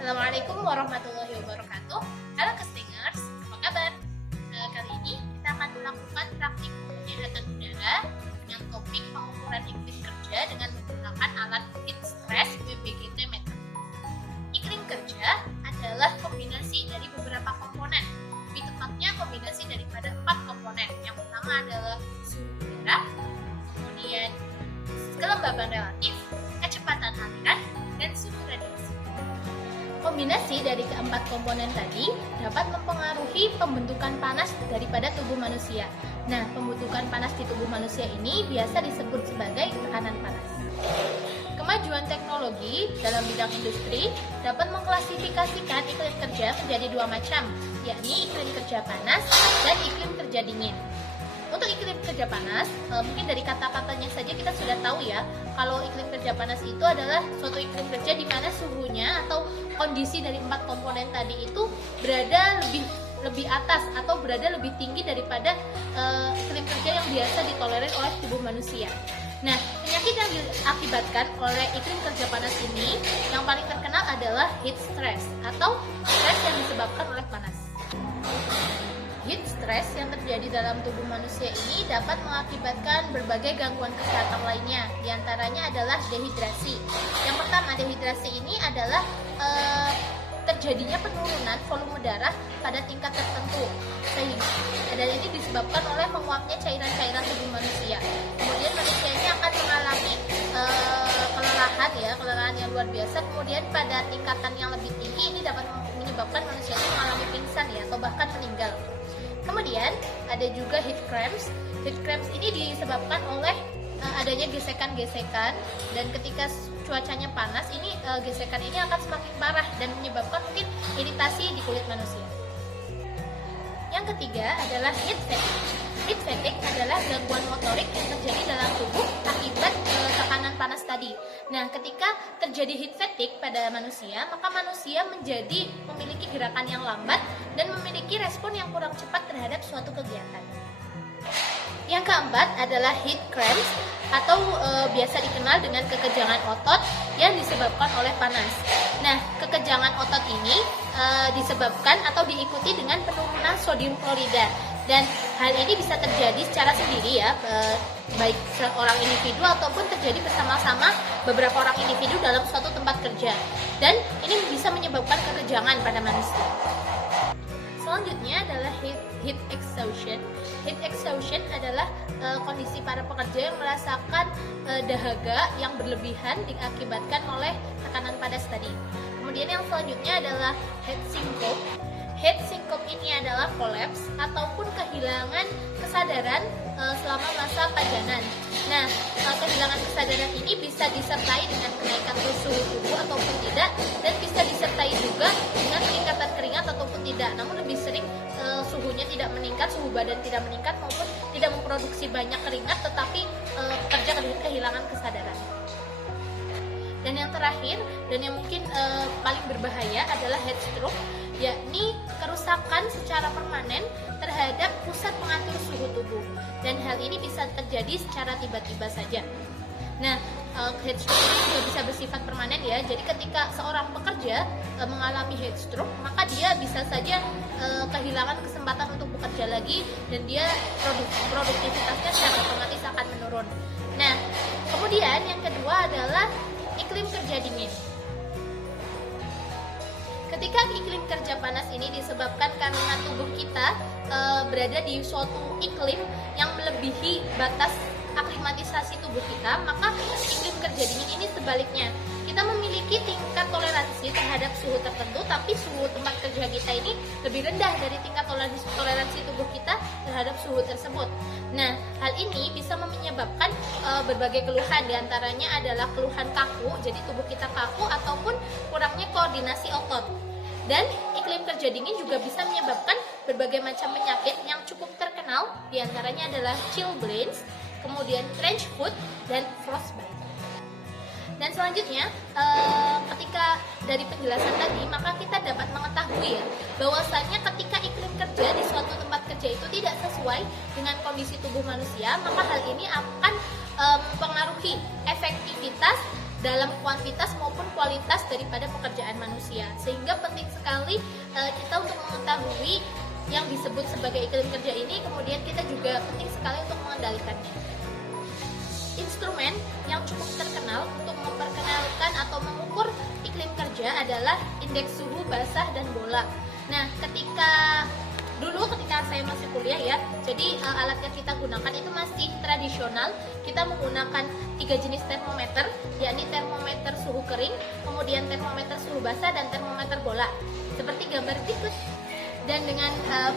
Assalamualaikum warahmatullahi wabarakatuh. Halo Kestingers, apa kabar? Kali ini kita akan melakukan praktik penyedatan udara dengan topik pengukuran iklim kerja dengan menggunakan alat heat stress WBGT meter. Iklim kerja adalah kombinasi dari beberapa komponen. Lebih tepatnya kombinasi daripada 4 komponen. Yang pertama adalah suhu udara, kemudian kelembaban relatif, kecepatan aliran, dan suhu radiasi. Kombinasi dari keempat komponen tadi dapat mempengaruhi pembentukan panas daripada tubuh manusia. Nah, pembentukan panas di tubuh manusia ini biasa disebut sebagai tekanan panas. Kemajuan teknologi dalam bidang industri dapat mengklasifikasikan iklim kerja menjadi 2 macam, yakni iklim kerja panas dan iklim kerja dingin. Untuk iklim kerja panas, mungkin dari kata-katanya saja kita sudah tahu ya, kalau iklim kerja panas itu adalah suatu iklim kerja di mana suhunya atau kondisi dari 4 komponen tadi itu berada lebih atas atau berada lebih tinggi daripada iklim kerja yang biasa ditolerir oleh tubuh manusia. Nah, penyakit yang diakibatkan oleh iklim kerja panas ini yang paling terkenal adalah heat stress atau stres yang disebabkan oleh panas. Heat stress yang terjadi dalam tubuh manusia ini dapat mengakibatkan berbagai gangguan kesehatan lainnya. Di antaranya adalah dehidrasi. Yang pertama, dehidrasi ini adalah terjadinya penurunan volume darah pada tingkat tertentu. Dan ini disebabkan oleh menguapnya cairan-cairan tubuh manusia. Kemudian manusia ini akan mengalami kelelahan yang luar biasa. Kemudian pada tingkatan yang lebih tinggi ini dapat menyebabkan manusia ini mengalami pingsan ya, atau bahkan meninggal. Kemudian ada juga heat cramps. Heat cramps ini disebabkan oleh adanya gesekan-gesekan, dan ketika cuacanya panas ini gesekan ini akan semakin parah dan menyebabkan mungkin iritasi di kulit manusia. Yang ketiga adalah heat fatigue. Heat fatigue adalah gangguan motorik yang terjadi dalam tubuh akibat tekanan panas tadi. Nah, ketika terjadi heat fatigue pada manusia, maka manusia menjadi memiliki gerakan yang lambat dan memiliki respon yang kurang cepat terhadap suatu kegiatan. Yang keempat adalah heat cramps atau biasa dikenal dengan kekejangan otot yang disebabkan oleh panas. Nah, kekejangan otot ini disebabkan atau diikuti dengan penurunan sodium klorida, dan hal ini bisa terjadi secara sendiri ya, baik seorang individu ataupun terjadi bersama-sama beberapa orang individu dalam suatu tempat kerja, dan ini bisa menyebabkan kekejangan pada manusia. Selanjutnya adalah heat exhaustion. Heat exhaustion adalah kondisi para pekerja yang merasakan dahaga yang berlebihan diakibatkan oleh tekanan panas tadi. Kemudian yang selanjutnya adalah heat syncope. Heat syncope ini adalah kolaps ataupun kehilangan kesadaran selama masa pajanan. Nah, kehilangan kesadaran ini bisa disertai dengan kenaikan suhu tubuh ataupun tidak, dan bisa disertai juga dengan peningkatan keringat ataupun tidak. Namun lebih sering suhunya tidak meningkat, suhu badan tidak meningkat maupun tidak memproduksi banyak keringat, tetapi pekerja kehilangan kesadaran. Dan yang terakhir, dan yang mungkin paling berbahaya adalah heat stroke, yakni kerusakan secara permanen terhadap pusat pengatur suhu tubuh. Dan hal ini bisa terjadi secara tiba-tiba saja. Nah, heat stroke ini juga bisa bersifat permanen ya. Jadi ketika seorang pekerja mengalami heat stroke, maka dia bisa saja kehilangan kesempatan untuk bekerja lagi, dan dia produktivitasnya secara otomatis akan menurun. Nah, kemudian yang kedua adalah iklim kerja dingin. Ketika iklim kerja panas ini disebabkan karena tubuh kita berada di suatu iklim yang melebihi batas aklimatisasi tubuh kita, maka iklim kerja dingin ini sebaliknya. Kita memiliki tingkat toleransi terhadap suhu tertentu, tapi suhu tempat kerja kita ini lebih rendah dari tingkat toleransi tubuh kita terhadap suhu tersebut. Nah, hal ini bisa menyebabkan berbagai keluhan, diantaranya adalah keluhan kaku, jadi tubuh kita kaku ataupun kurangnya koordinasi otot. Dan iklim kerja dingin juga bisa menyebabkan berbagai macam penyakit yang cukup terkenal, diantaranya adalah chilblains, kemudian trench foot, dan frostbite. Dan selanjutnya, ketika dari penjelasan tadi, maka kita dapat mengetahui ya, bahwasannya ketika iklim kerja di suatu tempat kerja itu tidak sesuai dengan kondisi tubuh manusia, maka hal ini akan mempengaruhi efektivitas dalam kuantitas maupun kualitas daripada pekerjaan manusia. Sehingga penting sekali kita untuk mengetahui yang disebut sebagai iklim kerja ini, kemudian kita juga penting sekali untuk mengendalikannya. Instrumen yang cukup terkenal untuk memperkenalkan atau mengukur iklim kerja adalah indeks suhu basah dan bola. Nah, ketika saya masih kuliah ya, jadi alat yang kita gunakan itu masih tradisional. Kita menggunakan 3 jenis termometer, yakni termometer suhu kering, kemudian termometer suhu basah, dan termometer bola, seperti gambar berikut. Dan dengan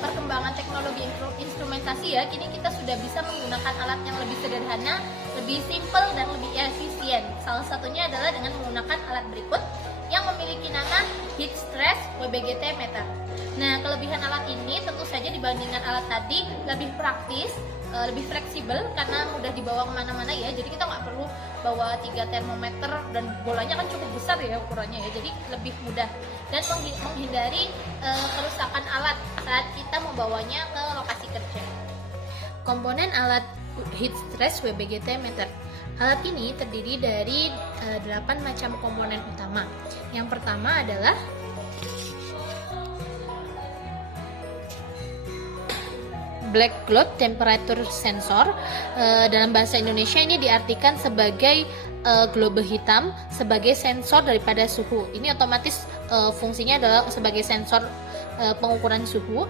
perkembangan teknologi instrumentasi ya, kini kita sudah bisa menggunakan alat yang lebih sederhana, lebih simpel, dan lebih efisien. Salah satunya adalah dengan menggunakan alat berikut yang memiliki nama Heat Stress WBGT Meter. Nah, kelebihan alat ini tentu saja dibandingkan alat tadi lebih praktis, lebih fleksibel karena mudah dibawa kemana-mana ya. Jadi kita nggak perlu bawa 3 termometer dan bolanya kan cukup besar ya ukurannya ya. Jadi lebih mudah dan menghindari kerusakan alat saat kita membawanya ke lokasi kerja. Komponen alat Heat Stress WBGT Meter. Alat ini terdiri dari 8 macam komponen utama. Yang pertama adalah Black Cloud Temperature Sensor. Dalam bahasa Indonesia ini diartikan sebagai globe hitam sebagai sensor daripada suhu. Ini otomatis fungsinya adalah sebagai sensor pengukuran suhu.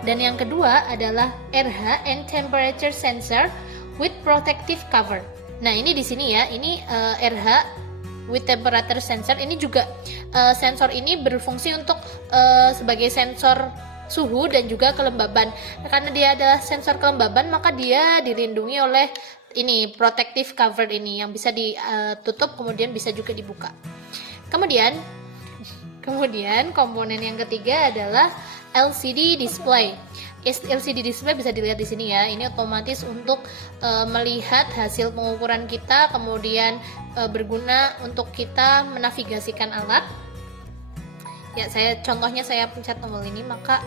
Dan yang kedua adalah RH and Temperature Sensor with Protective Cover. Nah, ini di sini ya, ini RH with Temperature Sensor. Ini juga sensor ini berfungsi untuk sebagai sensor suhu dan juga kelembaban. Karena dia adalah sensor kelembaban, maka dia dilindungi oleh ini protective cover ini yang bisa ditutup kemudian bisa juga dibuka. Kemudian komponen yang ketiga adalah LCD display. LCD display bisa dilihat di sini ya. Ini otomatis untuk melihat hasil pengukuran kita, kemudian berguna untuk kita menavigasikan alat. Ya, contohnya saya pencet tombol ini, maka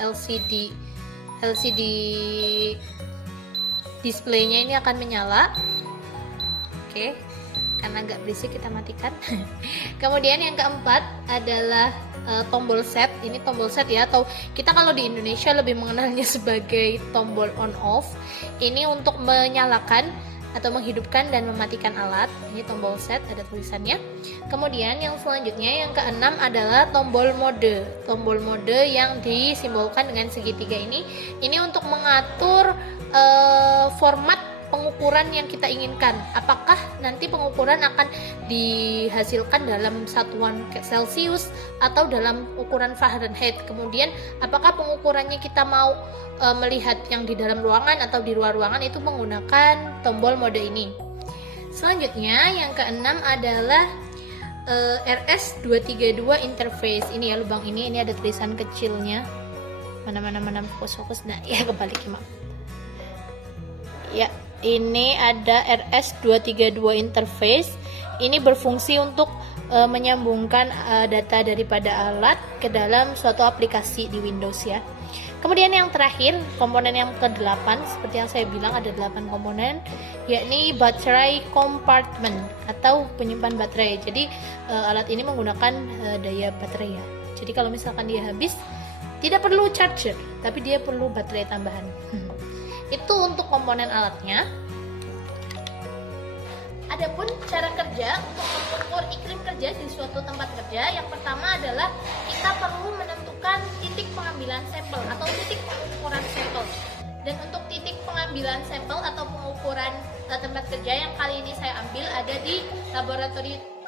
LCD displaynya ini akan menyala. Oke, karena nggak berisik kita matikan. Kemudian yang keempat adalah tombol set. Ini tombol set ya, atau kita kalau di Indonesia lebih mengenalnya sebagai tombol on off. Ini untuk menyalakan atau menghidupkan dan mematikan alat. Ini tombol set, ada tulisannya. Kemudian yang selanjutnya, yang keenam adalah tombol mode. Tombol mode yang disimbolkan dengan segitiga ini untuk mengatur format pengukuran yang kita inginkan. Apakah nanti pengukuran akan dihasilkan dalam satuan Celcius atau dalam ukuran Fahrenheit. Kemudian apakah pengukurannya kita mau melihat yang di dalam ruangan atau di luar ruangan, itu menggunakan tombol mode ini. Selanjutnya yang keenam adalah RS232 interface. Ini ya, lubang ini ada tulisan kecilnya. Mana fokus. Nah, ya kebalik ya, maaf. Ya, ini ada RS232 interface. Ini berfungsi untuk menyambungkan data daripada alat ke dalam suatu aplikasi di Windows ya. Kemudian yang terakhir, komponen yang ke-8, seperti yang saya bilang ada 8 komponen, yakni battery compartment atau penyimpan baterai. Jadi alat ini menggunakan daya baterai ya. Jadi kalau misalkan dia habis, tidak perlu charger, tapi dia perlu baterai tambahan. Itu untuk komponen alatnya. Adapun cara kerja untuk mengukur iklim kerja di suatu tempat kerja, yang pertama adalah kita perlu menentukan titik pengambilan sampel atau titik pengukuran sampel. Dan untuk titik pengambilan sampel atau pengukuran tempat kerja yang kali ini saya ambil ada di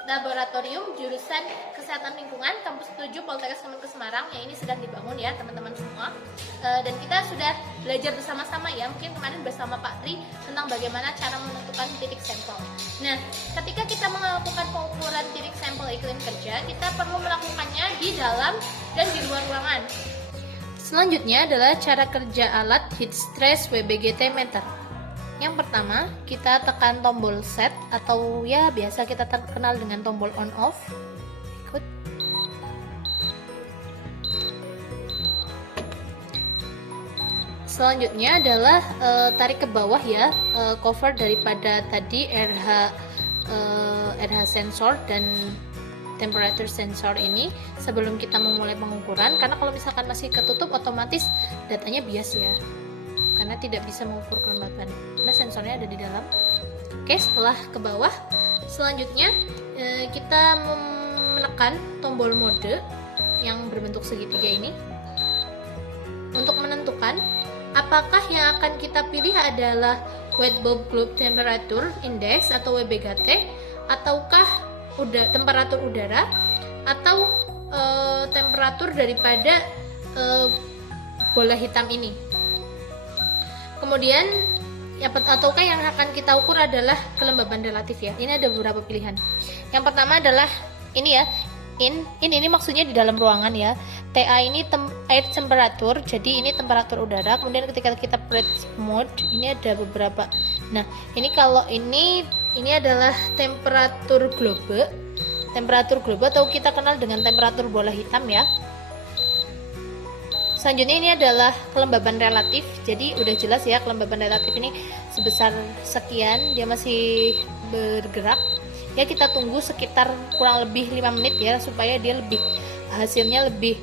laboratorium jurusan Kesehatan Lingkungan Kampus 7 Poltekkes Kemenkes Semarang, yang ini sedang dibangun ya teman-teman semua. Dan kita sudah belajar bersama-sama ya, mungkin kemarin bersama Pak Tri, tentang bagaimana cara menentukan titik sampel. Nah, ketika kita melakukan pengukuran titik sampel iklim kerja, kita perlu melakukannya di dalam dan di luar ruangan. Selanjutnya adalah cara kerja alat Heat Stress WBGT Meter. Yang pertama, kita tekan tombol set atau ya biasa kita terkenal dengan tombol on off. Ikut. Selanjutnya adalah tarik ke bawah ya, cover daripada tadi RH sensor dan temperature sensor ini sebelum kita memulai pengukuran, karena kalau misalkan masih ketutup otomatis datanya bias ya, karena tidak bisa mengukur kelembapan karena sensornya ada di dalam. Oke, setelah ke bawah, selanjutnya kita menekan tombol mode yang berbentuk segitiga ini untuk menentukan apakah yang akan kita pilih adalah Wet Bulb Globe Temperature Index atau WBGT, ataukah temperatur udara, atau temperatur daripada bola hitam ini. Kemudian ataukah yang akan kita ukur adalah kelembaban relatif ya. Ini ada beberapa pilihan. Yang pertama adalah ini ya, ini maksudnya di dalam ruangan ya. TA ini air temperatur, jadi ini temperatur udara. Kemudian ketika kita press mode, ini ada beberapa. Nah, ini kalau ini adalah temperatur globe. Temperatur globe atau kita kenal dengan temperatur bola hitam ya. Selanjutnya ini adalah kelembaban relatif. Jadi udah jelas ya, kelembaban relatif ini sebesar sekian, dia masih bergerak. Ya, kita tunggu sekitar kurang lebih 5 menit ya, supaya dia hasilnya lebih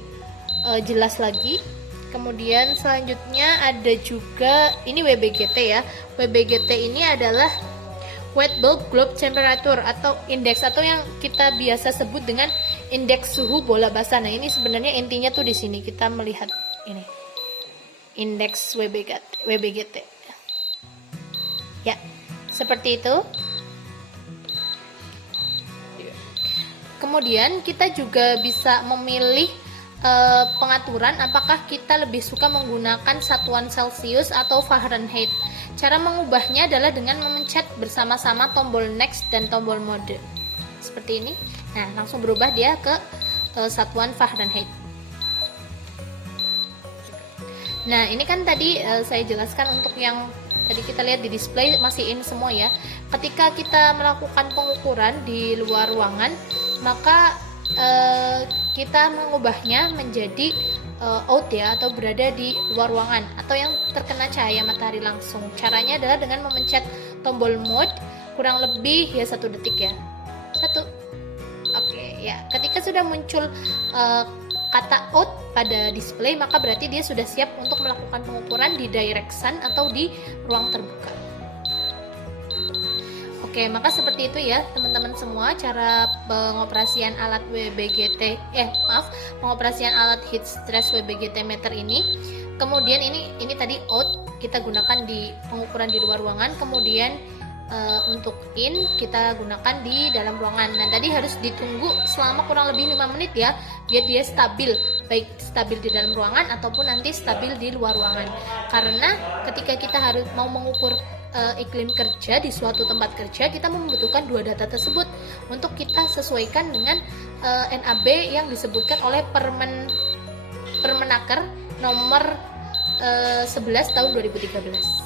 jelas lagi. Kemudian selanjutnya ada juga ini WBGT ya. WBGT ini adalah Wet Bulb Globe Temperature atau indeks, atau yang kita biasa sebut dengan indeks suhu bola basah. Nah, ini sebenarnya intinya tuh di sini kita melihat ini indeks WBGT. Ya, seperti itu. Kemudian kita juga bisa memilih pengaturan apakah kita lebih suka menggunakan satuan Celcius atau Fahrenheit. Cara mengubahnya adalah dengan memencet bersama-sama tombol next dan tombol mode seperti ini. Nah, langsung berubah dia ke satuan Fahrenheit. Nah, ini kan tadi saya jelaskan untuk yang tadi kita lihat di display masih in semua ya. Ketika kita melakukan pengukuran di luar ruangan, maka kita mengubahnya menjadi out ya, atau berada di luar ruangan atau yang terkena cahaya matahari langsung. Caranya adalah dengan memencet tombol mode kurang lebih ya 1 detik ya. 1. Oke ya, ketika sudah muncul kata out pada display, maka berarti dia sudah siap untuk melakukan pengukuran di direct sun atau di ruang terbuka. Oke, maka seperti itu ya teman-teman semua cara pengoperasian alat pengoperasian alat heat stress WBGT meter ini. Kemudian ini tadi out kita gunakan di pengukuran di luar ruangan, kemudian untuk in kita gunakan di dalam ruangan. Nah, tadi harus ditunggu selama kurang lebih 5 menit ya, biar dia stabil, baik stabil di dalam ruangan ataupun nanti stabil di luar ruangan. Karena ketika kita harus mau mengukur iklim kerja di suatu tempat kerja, kita membutuhkan 2 data tersebut untuk kita sesuaikan dengan NAB yang disebutkan oleh Permenaker nomor 11 tahun 2013.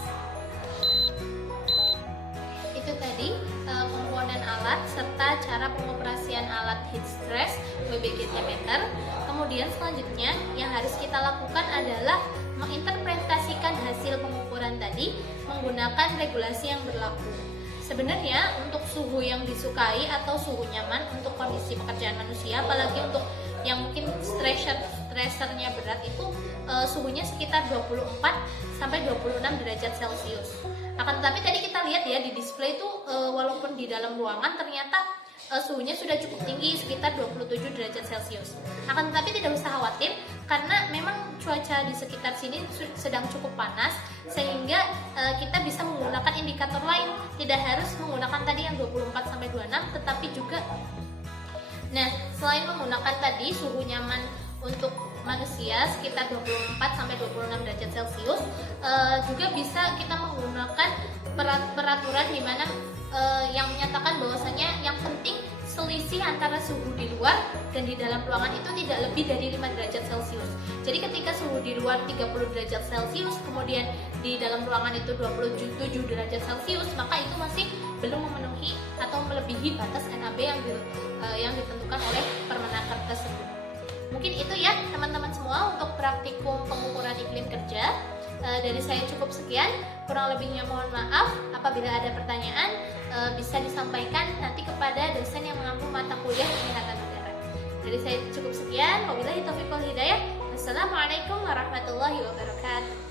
Komponen alat serta cara pengoperasian alat heat stress WBGT meter. Kemudian selanjutnya yang harus kita lakukan adalah menginterpretasikan hasil pengukuran tadi menggunakan regulasi yang berlaku. Sebenarnya untuk suhu yang disukai atau suhu nyaman untuk kondisi pekerjaan manusia, apalagi untuk yang mungkin stressernya berat, itu suhunya sekitar 24 sampai 26 derajat Celcius. Akan tetapi tadi kita lihat ya di display itu walaupun di dalam ruangan ternyata suhunya sudah cukup tinggi, sekitar 27 derajat Celcius. Akan tetapi tidak usah khawatir karena memang cuaca di sekitar sini sedang cukup panas, sehingga kita bisa menggunakan indikator lain. Tidak harus menggunakan tadi yang 24 sampai 26, tetapi juga selain menggunakan tadi suhu nyaman untuk manusia sekitar 24 sampai 26 derajat Celcius, juga bisa kita menggunakan peraturan di mana yang menyatakan bahwasanya yang penting selisih antara suhu di luar dan di dalam ruangan itu tidak lebih dari 5 derajat Celcius. Jadi ketika suhu di luar 30 derajat Celcius, kemudian di dalam ruangan itu 27 derajat Celcius, maka itu masih belum memenuhi atau melebihi batas NAB yang ditentukan oleh Permenaker tersebut. Mungkin itu ya teman-teman semua untuk praktikum pengukuran iklim kerja. Dari saya cukup sekian, kurang lebihnya mohon maaf. Apabila ada pertanyaan bisa disampaikan nanti kepada dosen yang mengampu mata kuliah kesehatan udara. Dari saya cukup sekian. Wabillahi taufiq wal hidayah. Wassalamualaikum warahmatullahi wabarakatuh.